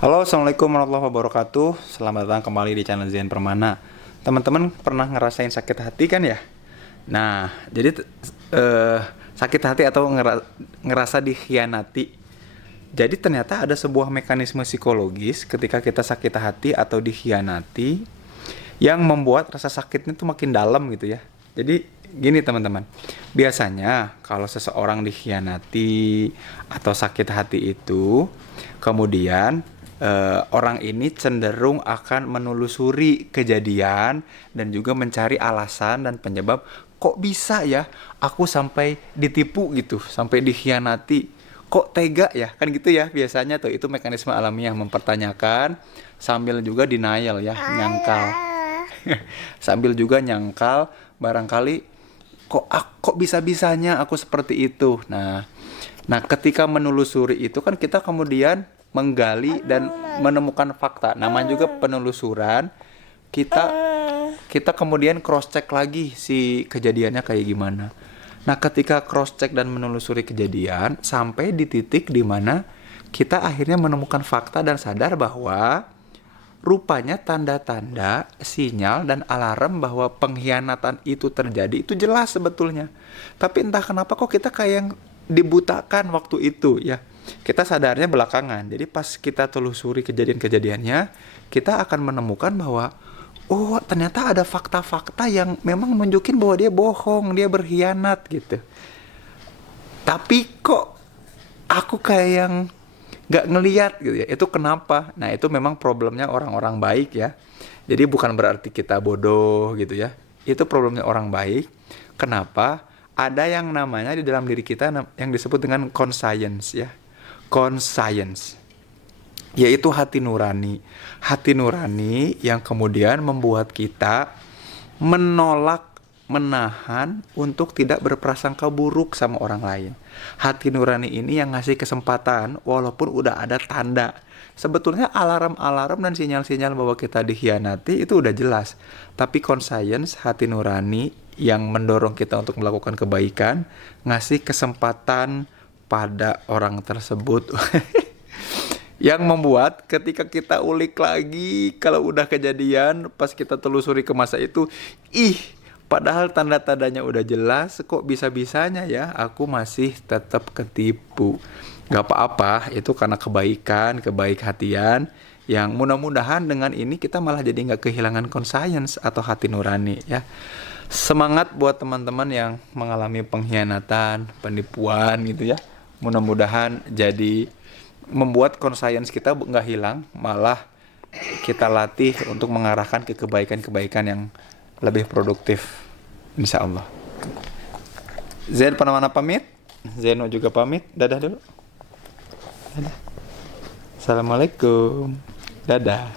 Halo, assalamualaikum warahmatullahi wabarakatuh. Selamat datang kembali di channel Zian Permana. Teman-teman pernah ngerasain sakit hati kan ya? Nah, jadi sakit hati atau ngerasa dikhianati. Jadi ternyata ada sebuah mekanisme psikologis ketika kita sakit hati atau dikhianati yang membuat rasa sakitnya tuh makin dalam gitu ya. Jadi gini teman-teman, biasanya kalau seseorang dikhianati atau sakit hati itu, kemudian orang ini cenderung akan menelusuri kejadian dan juga mencari alasan dan penyebab kok bisa ya aku sampai ditipu gitu, sampai dikhianati, kok tega ya, kan gitu ya biasanya tuh. Itu mekanisme alamiah, mempertanyakan sambil juga denial ya, nyangkal. Sambil juga nyangkal, barangkali kok bisa-bisanya aku seperti itu. Nah, ketika menelusuri itu kan kita kemudian menggali dan menemukan fakta. Namanya juga penelusuran. Kita kita kemudian cross check lagi si kejadiannya kayak gimana. Nah, ketika cross check dan menelusuri kejadian sampai di titik di mana kita akhirnya menemukan fakta dan sadar bahwa rupanya tanda-tanda, sinyal, dan alarm bahwa pengkhianatan itu terjadi itu jelas sebetulnya. Tapi entah kenapa kok kita kayak yang dibutakan waktu itu ya. Kita sadarnya belakangan. Jadi pas kita telusuri kejadian-kejadiannya, kita akan menemukan bahwa oh ternyata ada fakta-fakta yang memang nunjukin bahwa dia bohong, dia berkhianat gitu. Tapi kok aku kayak yang nggak ngeliat gitu ya. Itu kenapa? Nah, itu memang problemnya orang-orang baik ya. Jadi bukan berarti kita bodoh gitu ya. Itu problemnya orang baik. Kenapa? Ada yang namanya di dalam diri kita yang disebut dengan conscience ya. Conscience, yaitu hati nurani. Hati nurani yang kemudian membuat kita menolak, menahan untuk tidak berprasangka buruk sama orang lain. Hati nurani ini yang ngasih kesempatan walaupun udah ada tanda. Sebetulnya alarm-alarm dan sinyal-sinyal bahwa kita dikhianati itu udah jelas. Tapi conscience, hati nurani yang mendorong kita untuk melakukan kebaikan, ngasih kesempatan pada orang tersebut. Yang membuat ketika kita ulik lagi, kalau udah kejadian, pas kita telusuri ke masa itu, padahal tanda-tandanya udah jelas, kok bisa-bisanya ya aku masih tetap ketipu. Gak apa-apa, itu karena kebaikan, kebaik hatian, yang mudah-mudahan dengan ini kita malah jadi gak kehilangan conscience atau hati nurani ya. Semangat buat teman-teman yang mengalami pengkhianatan, penipuan gitu ya. Mudah-mudahan jadi membuat conscience kita nggak hilang, malah kita latih untuk mengarahkan ke kebaikan-kebaikan yang lebih produktif, insya Allah. Zain Permana pamit, Zaino juga pamit, dadah dulu. Dadah. Assalamualaikum, dadah.